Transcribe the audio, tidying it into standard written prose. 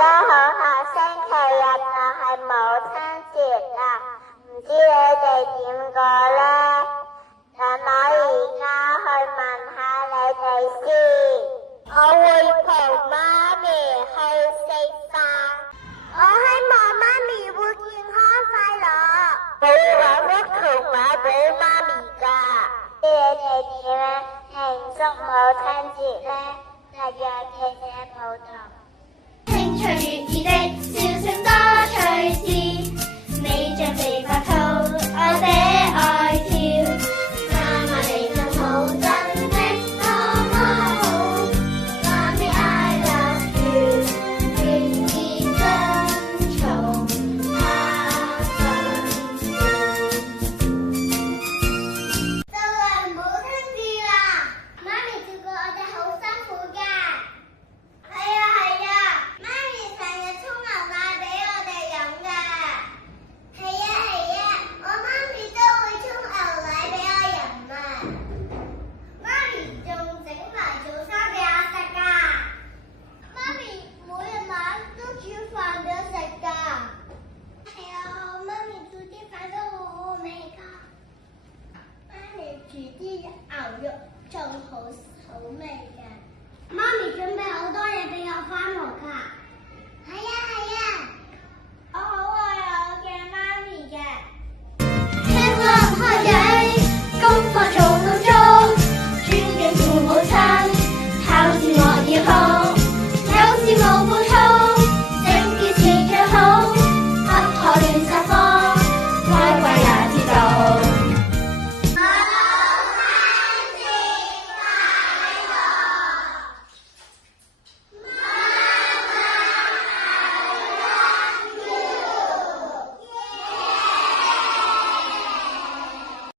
家好，星期日就係母親節啦，唔知你哋點過呢？等我而家去問下你哋先。我會陪媽咪去食飯，我希望媽咪會健康快樂。我會買幅圖畫俾媽咪㗎。你哋點樣慶祝母親節呢？大家聽聽報道。青春悅耳的笑聲多趣事，你像肥白兔，我的愛跳。媽媽你真好，真的多麼好。媽咪 I love you， 願意跟從她吩咐。就嚟母親節啦，媽咪照顧我哋好辛苦㗎。係啊，媽咪成日沖牛奶俾我哋飲㗎。係啊，我媽咪都會沖牛奶俾我飲啊。媽咪仲整埋早餐俾我食㗎。媽咪每日晚都煮飯俾我食㗎。係啊，媽咪煮啲飯都好好味㗎。媽咪煮啲牛肉仲好好味㗎。媽咪準備好多嘢俾我返學㗎。